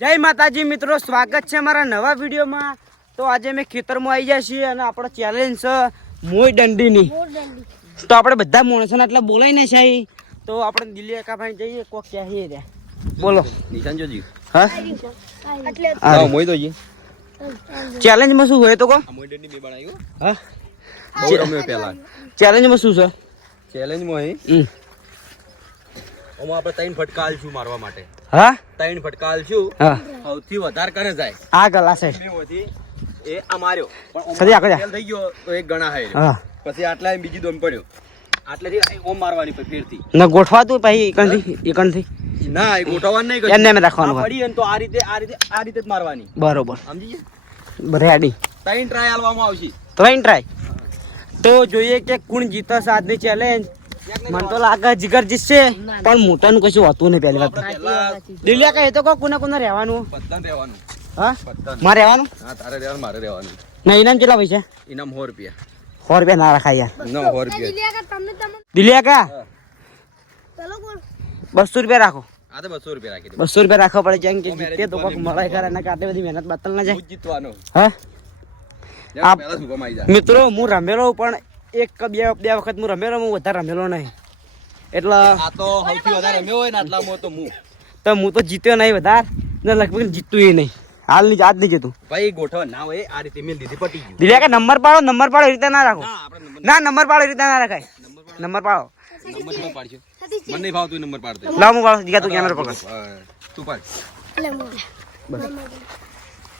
જય માતાજી મિત્રો સ્વાગત છે અમારા નવા વિડીયોમાં. તો આજે અમે ખેતરમાં આવી ગયા છીએ અને આપણો ચેલેન્જ છે મોય દંડીની. તો આપણે બધા માણસોને આટલા બોલાઈને છે અહીં. તો આપણે દિલ્હી કાભાઈ જઈએ કોક ક્યાં છે ત્યાં. બોલો. નિશાન જોજી હા? એટલે હા મોઈ તો જી ચેલેન્જમાં શું હોય તો કો મોઈ ડંડી બે બનાવ્યો હા? બહુ રમ્યો પહેલા. ચેલેન્જમાં શું છે? ચેલેન્જમાં અહીં ઓમાં આપણે ત્રણ ફટકા આલશું મારવા માટે. હા? ત્રણ ફટકા આલશું હા. સૌથી વધારે કરે જાય. આ ગલા છે એ આ માર્યો પણ સદી આગળ. થઈ ગયો તો એક ગણા હે. પછી આટલા બીજી દોમ પડ્યો. આટલેથી ઓમ મારવાની પછી ફેરથી. ને ગોઠવા તું પછી એકણથી એકણથી ના એ ગોઠવવાનું નહીં એને એમ રાખવાનું. પડી અને તો આ રીતે આ રીતે આ રીતે જ મારવાની. બરોબર. સમજી ગયા? રેડી. ત્રણ ટ્રાય આલવામાં આવશે. ત્રણ ટ્રાય તો જોઈએ કે કોણ જીતે છે આજની ચેલેન્જ મને તો લાગે જીગર છે. પણ મોટાનું કશું હોતું નહીં પહેલી વાત દિલિયા કહે તો કહો કોને કોને રહેવાનું? રહેવાનું. હા? મારે રહેવાનું? હા તારે રહેવાનું મારે રહેવાનું. ના ઇનામ કેટલા પૈસા? ઇનામ સો રૂપિયા. સો રૂપિયા ના રખાય યાર. ના સો રૂપિયા. દિલિયા કા તમને તમને દિલિયા કા ચલો બોલ. બસો રૂપિયા રાખો. બસો રૂપિયા રાખવા પડે જેમ કે જીતે તો કોક મળે ખરા એના બધી મહેનત બાતલ ના જાય. જીતવાનો. હા? મિત્રો હું રમેલો પણ એક કે બે બે વખત હું રમેલો હું વધારે રમેલો નહીં. એટલે આ તો સૌથી વધારે રમ્યો હોય ને આટલામાં તો હું. તો હું તો જીત્યો નહીં વધારે ને લગભગ જીતું એ નહીં. હાલની જાત નહીં જીતું. ભાઈ ગોઠવ ના હોય આ રીતે મેલ દીધી પટી ગયું. દિલિયા કે નંબર પાડો નંબર પાડો એ રીતે ના રાખો. ના નંબર પાડો એ રીતે ના રાખાય. નંબર પાડો. નંબર કેમ પાડજો મને નહીં ભાવતું નંબર પાડતો. લાવ હું પાડો. જીગા તું કેમેરો પકડ. તું પાડ. પણ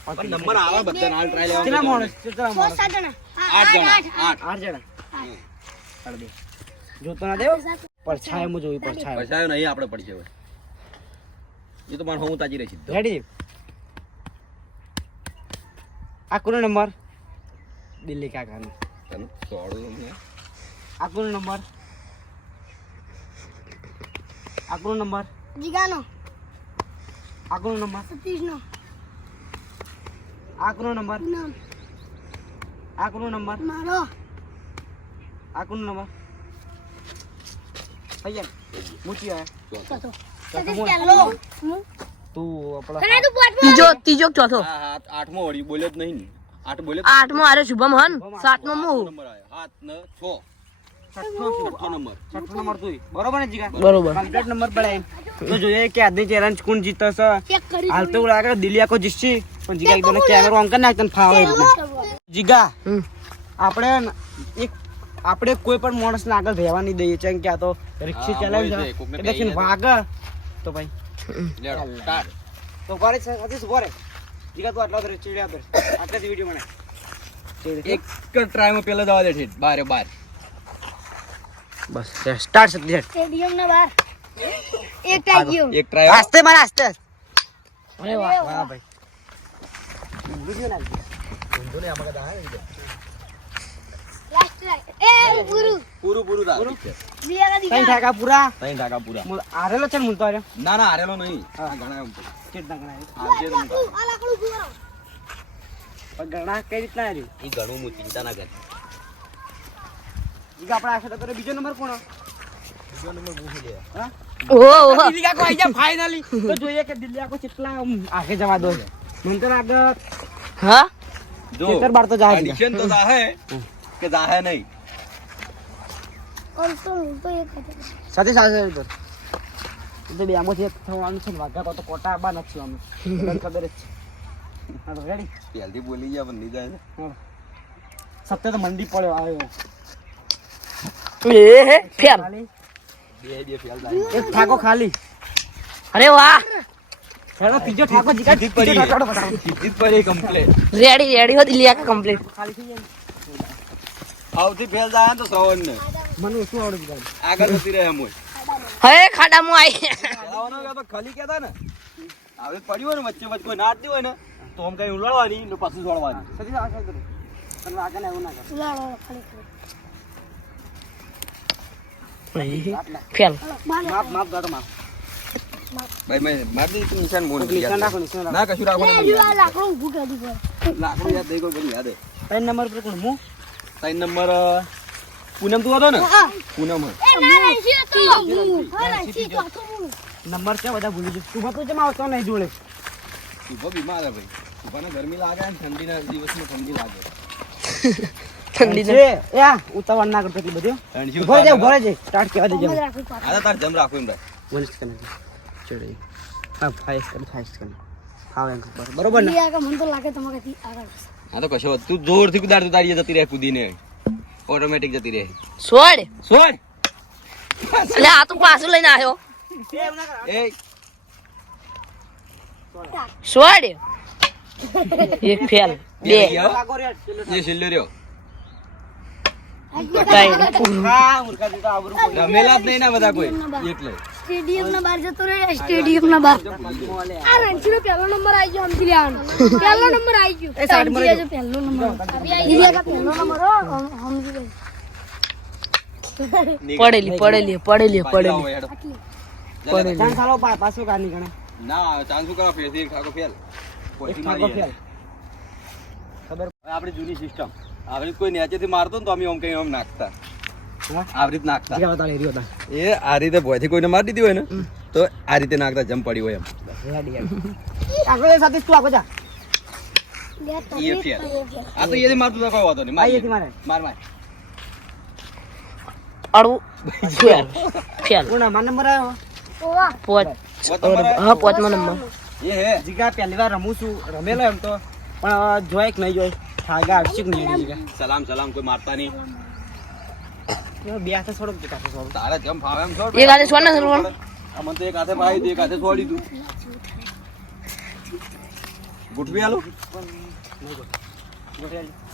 નંબર આવે બધા હાલ ટ્રાય કેટલા માણસ? કેટલા માણસ? સાત જણા. આઠ જણા આઠ આઠ. જણા? પાડી દે. જોતો ના દેવો? પડછાયો હું જોઈ પડછાયો પછાયો નહીં આપણે પડશે હવે. એ તો મારે હું તાજી રહી સીધો. રેડી આ કોનો નંબર? દિલ્હી કાકાનો. તને સોળું તમને. આ કોનો નંબર? આ કોનો નંબર? જીગાનો. આ કોનો નંબર? સતીશ નો આ કોનો નંબર? નામ. આ કોનો નંબર? મારો. આ કોનો નંબર? અહીંયા મૂકી આયા. તું આપણા કને તું પોટ ત્રીજો ત્રીજો કે ચોથો? આઠમો વળી બોલ્યો જ નહીં ને. આઠ બોલે આઠમો આરે શુભમ હન સાતમો મુ હાથ ન છ. બરોબર ને જીગા? બરોબર. નંબર પડાય. તો જોઈએ કે આજની ચેલેન્જ કોણ જીતે છે ચેક કરી હાલ તો એવું લાગે જીતશે. પણ જીગા એકદમ કેમેરો ઓન કરી નાખ તને ફાવે એટલે જીગા હમ. આપણે એક આપણે કોઈ પણ માણસને આગળ રહેવા નહીં દઈએ. છે કે આ તો રિક્ષી ચલાવી છે. એટલે વાગે. તો ભાઈ તો કરે છે અતિશ ઊભો રે જીગા તું આટલા ચીડ્યા દર આટલાથી વીડિયો મને એક જ ટ્રાયમાં પેલા જવા દે છે બારે બાર. બસ સ્ટાર્ટ સતી સ્ટેડિયમ ના બાર એક ટ્રાય ગયો. એક ટ્રાય આસ્તે મારા આસ્તે. અરે વાહ વાહ ભાઈ. કા પૂરા. ત્રણ ટાકા પૂરા? મુલ- હારેલો છે ને ના ના હારેલો નહીં. ગણા કઈ રીતના હાર્યું એ ઘણું હું ચિંતા ના કર. જીગા આપણે આશા તો બીજો નંબર કોણ? બીજો નંબર મૂકી લે હા? ઓહો ઓહો. દિલ્હી કાકો આઈ જા ફાઇનલી તો જોઈએ કે દિલ્હી કાકો કેટલા આગે જવા દો. છે મને તો લાગે હા જો ખેતર બાર તો જાય જ. condition તો જાહે કે જાહે નહીં કોણ તો હું તો એક હતો સાથે સાથે તો તો બે આમાંથી એક થવાનું છે ને વાઘા કો તો કોટા આબા નથી અમે બધાને ખબર જ છે હા તો રેડી પહેલથી બોલી ગયા પણ નહીં જાય ને. સત્ય તો મંડી પડ્યો આવ્યો એ હે ફેર ખાલી બે બે ફેલ જાય એક ઠાકો ખાલી અરે વાહ હેડો ત્રીજો ઠાકો જીગા ત્રીજો ઠાકો બતાવો. પડી complete. રેડી રેડી હો દિલ્હી આખા કમ્પ્લીટ સૌથી ફેલ જાય તો સવન ને મને શું આવડે આગળ જતી રહે હમ. હવે પેલાવાનો કે આપણે ખાલી કેતા ને. હવે પડ્યો ને વચ્ચે વચ્ચે કોઈ નાટતી હોય ને તો આમ કઈ ઉલાળવાની ને પાછું જોડવાની. સતી આગળ કરું. પણ આગળ એવું ના કર. લાડો ખાલી ફેલ. માફ માફ ગાડો માપ ભાઈ મેં મારી દીધી તું નિશાન બોલ નિશાન રાખો નિશાન રાખો. ના કશું રાખો જો આ લાકડું ઊભું કરી દીધું લાકડું યાદ દઈ કોઈ બધું યાદ હે. ત્રણ નંબર પર કોણ? હું? ત્રણ નંબર પૂનમ તું હતો ને? પૂનમ. ના તો. તો તો નંબર છે બધા ભૂલી જશે તું હતું જમા આવતો નહીં જોડે. શુભો બીમાર હે ભાઈ. શુભાને ગરમી લાગે અને ઠંડીના દિવસમાં ઠંડી લાગે. ઠંડી છે. આ ઉતાવળ ના કરતો બધું ભરે ઊભો સ્ટાર્ટ કેવા દેજે. આ તાર જમ રાખું એમ ભાઈ. ચડે. હા ફાઈસ કરે ફાઈસ કરે ફાવે ખબર. બરોબર ને? આગળ મને તો લાગે તમારાથી આગળ હશે. આ તો કશો તું જોરથી કુદાડતો તારી જતી રહે કુદીને. ઓટોમેટિક જતી રહે. છોડ છોડ એટલે આ તો પાછું લઈને આવ્યો. એ છોડ એક ફેલ. બે. એ છેલ્લો રહ્યો. હા, તું તો. રમેલા જ નહીં ના બધા કોઈ. એટલે. સ્ટેડિયમના બહાર જતો રહ્યો સ્ટેડિયમના બહાર. આ રણજીનો પહેલો નંબર આવી ગયો સમજી લેવાનો પહેલો નંબર આવી ગયો. એ side માં સમજી પહેલો નંબર. દિલિયા કા પહેલો નંબર હો? હમ- સમજી પડેલી પડેલી પડેલી પડેલી. હોય હેડો. ચાલ ચાલો પા- પાછું કાઢ નીકળે. ના ચાન્સ કરવા ફેર ખાકો ફેલ. એક પોઈન્ટ ફેલ. હવે આપણી જૂની સિસ્ટમ આવી રીત કોઈ નીચેથી મારતો ને તો અમે ઓમ કઈ ઓમ નાખતા. હા? નાખતા. જીગા બતાડે, હીરો હતા. એ આ રીતે ભોયથી કોઈને મારી દીધી હોય ને તો આ રીતે નાખતા જમ પડી હોય એમ. Ready, ready. આગળ જા, સતીશ, તું આગળ જા. લે તો એ ફેલ આ તો એથી મારતું તો કોઈ વાંધો નહીં. માર અહીંયાથી મારે. માર માર. અડવું ફેલ. ફેલ. કોણ આ? નંબર આવ્યો? પોચ પોત. નંબર આવ્યો? હા પોચમો નંબર. એ હે. જીગા પહેલી વાર રમું છું. રમેલો એમ તો. પણ જોય કે નહીં જોઈ ઠાગા આવશે કે નહીં સલામ સલામ કોઈ મારતા નહીં. બે હાથે છોડો કે કાંઠે છોડો. તારા જમ ફાવે એમ છોડ. એક હાથે છોડ ને છોડ આ તો એક હાથે પાડી દે એક હાથે છોડી તું ગુઠવી આલો?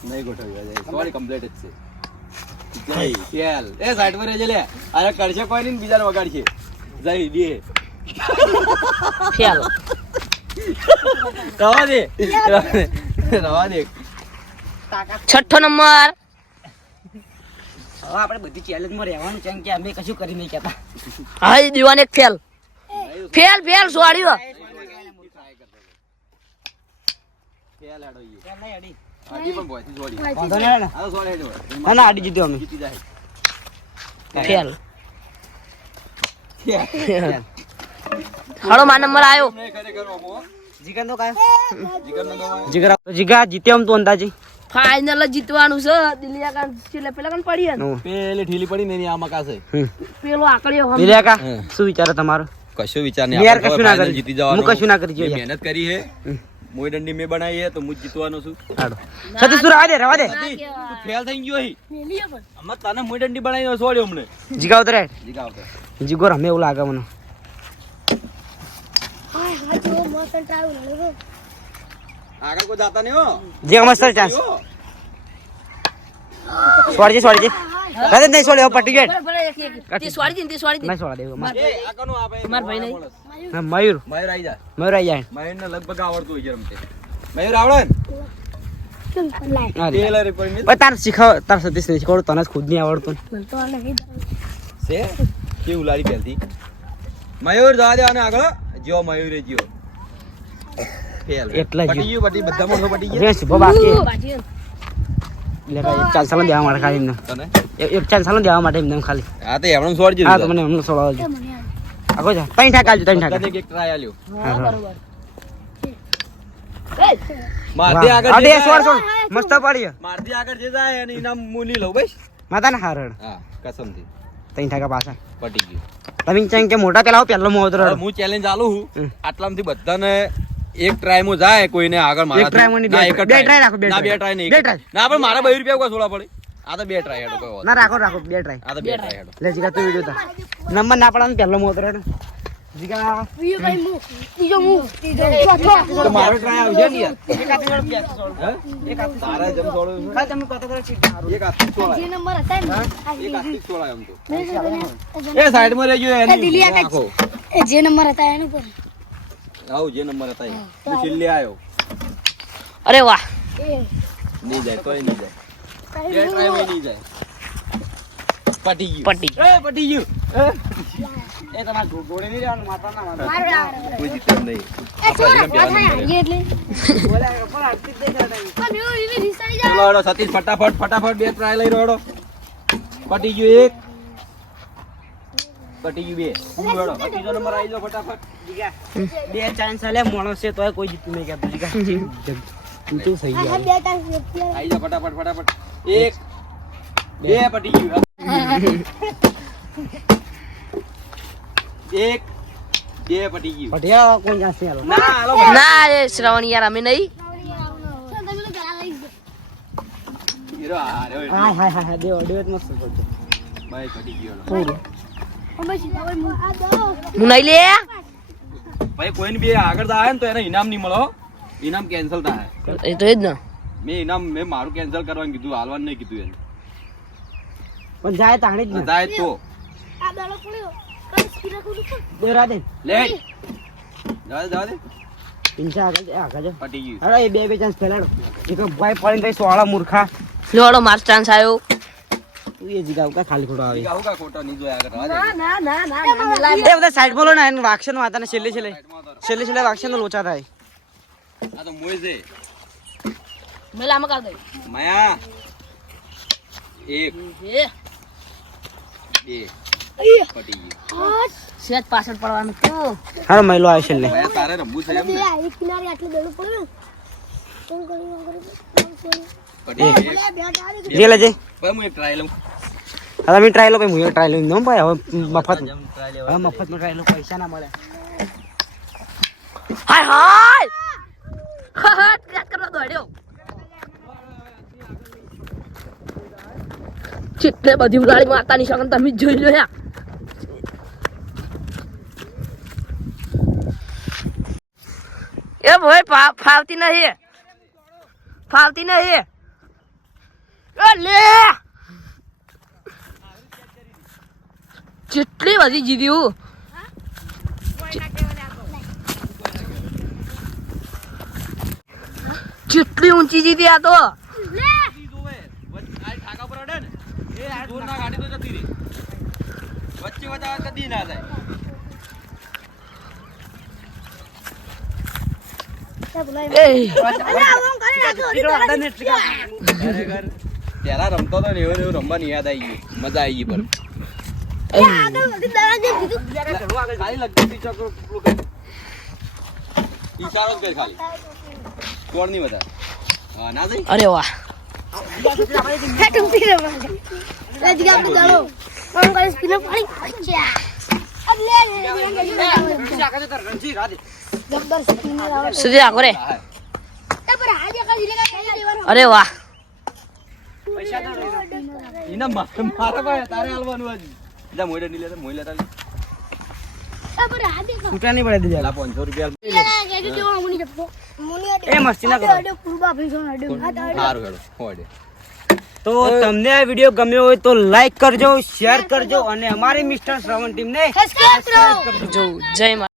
નહીં ગોઠવ્યું સોરી કમ્પ્લીટ જ છે. જય ફેલ એ સાઈડ પર રહેજે લે. અરે કરશે કોઈ નહીં બીજાને વગાડશે. જય દે ફેલ. રવા દે. રવા દે. છઠ્ઠો નંબર. હવે આપણે બધી ચેલેન્જમાં રહેવાનું છે કે અમે કશું કરી નહીં કહેતા હા એ દીવાન એક ફેલ ફેલ ફેલ સોડ્યો જીગર જીગા જીગા જીત્યો આમ તો અંદાજી ફાઇનલ જીતવાનું છે. દિલ્હી કાન છેલ્લે પેલા કાન પડી હે. પેલી ઢીલી પડી ને આ આમાં કાશે. પેલો આકડ્યો હમ. દિલ્યા કા હમ. શું વિચાર તમારો? કશો વિચાર મેં યાર કશું ના કરી. જીતી જવાનું હું કશું ના કરી મેં મહેનત કરી હે મોઈ દંડી મેં બનાવી હે તો હું જ જીતવાનો છું. હાડો સતી સુર રવા દે રવા દે. તું ફેલ થઈ ગયો હી પણ આમાં તને મોઈ દંડી બનાવી છોડ્યો અમને. જીગા ઉતરે જીગા આવતો જીગો રમે એવું લાગે મને. હાય હાય જો મસ્ત ટ્રાવેલ આગળ કોઈ જાતા નહીં હો. જે મસ્ત ચાન્સ કદે નહીં છોડે પટી તે તે નહીં છોડા દેવું માર. માર ભાઈ નહીં. ના, મયુર. મયુર આવી જાય મયુર આઈ જાય. મયુર ને લગભગ આવડતું હોય છે રમતે મયુર આવડે ને? તાર શીખવ તાર સતીશ નહીં શીખવાડું તને ખુદ નહીં આવડતું છે? કેવું લારી મયુર જવા દેવાને આગળ. જો મયુરે જ્યો. ફેલ એટલે જ. પટી ગયું પટી બધા મોઢો પટી ગયા. રે શુભ બાકી. એટલે કાંઈ એક દેવા માટે ખાલી એમને. એક એક ચાન્સ દેવા માટે એમને ખાલી. હા તો એમણે છોડજો હા તો મને એમને છોડાવજો આગો જા ત્રણ ઠાકા આલજો ત્રણ ઠાકા. એક એક ટ્રાય આલ્યો. હા બરોબર. મારથી આગળ અડે છોડ છોડ મસ્ત પડી મારથી આગળ જે જાય એને ઇનામ મૂલી લઉં બસ. માતા ને હારડ. હા કસમથી. ત્રણ ઠાકા પાછા. પટી ગયું. તમે કે મોટા પેલા પહેલો મોતો હું ચેલેન્જ આલું આટલા છું આટલામાંથી બધાને એક ટ્રાયમાં જાય કોઈને આગળ મારા ટ્રાયમાં નહીં, બે try. રાખો, બે ના બે ટ્રાય નહીં બે ટ્રાય ના પણ મારા 2 રૂપિયા કોઈ સોળા પડે. આ તો બે ટ્રાય હેડો કોઈ ના રાખો રાખો બે ટ્રાય આ તો બે ટ્રાય હેડો લે જીગા તું વિડિયો તા. નંબર ના પડે પહેલો મોતો રડો જીગા. બીજો ભાઈ મુ તીજો મુ. તીજો તો મારો ટ્રાય આવશે ને યાર. એક હાથે હે? એક હાથે તારા જમ છોડું છું. ખાલી તમે કતો કરો છે એક હાથથી જ જે નંબર હતા ને એક. હાથથી જ આમ તો. મેં એ સાઈડમાં રહેજો એની જે. નંબર હતા એનું પર આવું જે નંબર હતા એ. હું છેલ્લે આવ્યો અરે વાહ. એ. નહીં જાય તોય નહીં જાય. નહીં જાય. પટી ગયું. પટી એ પટી ગયું. એ. તમારે ઘોડે નહીં રહેવાનું માતા ના માતા કોઈ જીતે નહીં. એ છોડ, આ થાય એટલે. બોલે પણ આરતી જ નહીં. પણ એવી રીસાઈ જાય. ફટાફટ ફટાફટ બે ટ્રાય લઈ રહ્યો પટી ગયું એક. પટી ગયું બે. તું હેડો ત્રીજો નંબર આવી જાઓ ફટાફટ. બે ચાન્સ આલે માણસ છે તોય કોઈ જીતું નહીં કહેતું જીગા તું તો થઈ આ બે ટાઈમ આવી જાઓ ફટાફટ ફટાફટ. એક બે પટી ગયું એક બે પટી ગયું. પટિયા કોઈ ચાન્સ ના ના એ શ્રવણ યાર અમે નહીં. તમે તો પેલા લઈ જાઓ. હીરો આ રહ્યો હા હા હા હા દેવો દેવો મસ્ત ભાઈ પટી ગયો હું નહીં લે. ભાઈ કોઈને બી આગળ થાય ને તો એને ઇનામ નહીં મળો ઇનામ કેન્સલ થાય. એ તો એ જ ને. મેં ઇનામ મેં મારું કેન્સલ કરવાનું કીધું હાલવાનું નહીં કીધું એને. પણ જાય તાણી જ ને. જાય તો. આ દાડો પડ્યો દે. લે. જવા દે જવા દે. પિંચા આગળ જા, આગળ પટી ગયું. અરે એ બે બે ચાન્સ ફેલાડો. એક ભાઈ પડીને સોળા મૂર્ખા. લોડો માર ચાન્સ આવ્યો. તું એ જીગા ઉકા ખાલી ખોટો આવે. આવું કા ખોટો નહીં જોયા આગળ ના ના ના ના ના એ બધા સાઈડ બોલો ને એને વાગશે ને વાતાને છેલ્લે છેલ્લે. છેલ્લે છેલ્લે વાગશે ને લોચા થાય. આ તો મોય છે મેલામાં કર દે માયા. એક. બે. પટી ગયું. સેજ પાછળ પડવાનું. તું. હારો મહિલો આવે છેલ્લે. તારે રમવું છે એમ ને? કિનારે આટલું દાડો પડ્યો જે લેજે. ભાઈ હું એક ટ્રાય લઉં. હવે અમે ટ્રાય લો કઈ હું ટ્રાય લઉં ન ભાઈ હવે મફત હવે મફતમાં ટ્રાય લો પૈસા ના મળે. હાય હાય! હા હા ટ્રેક કરવા દોડ્યો ચિત્તે બધી ઉલાળી માતાની શકન તમે જ જોઈ લો યા. એ ભાઈ ફાવતી નહીં. ફાવતી નહીં. લે જેટલી બધી જીધ્યું જેટલી ઊંચી જીતી આ તો. દૂર ના ગાડી તો જતી રહી વચ્ચે કદી ના થાય એ ખરેખર પેલા રમતો તો ને એવું એવું રમવાની યાદ આવી ગઈ મજા આવી ગઈ પણ. ઈશારો જ કર ખાલી કોણ નહીં હા ના અરે વાહ. અરે વાહ એના મારા પાસે તારે હાલવાનું આજે જા મોઈ ડંડી લેતા મોઈ લેતા લે. એ પર આજે કાઢી છૂટા નહીં પડે દીધા પેલા 500 રૂપિયા લે, કહેજો તેવો મુની જપ્પો. મુની અડે. એ મસ્તી ના કરો. અડે, પૂર્વા ભેંસો અડે. આ તો તમને આ વીડિયો ગમ્યો હોય તો લાઈક કરજો શેર કરજો અને અમારી મિસ્ટર શ્રવણ ટીમને સબસ્ક્રાઇબ કરો જય મા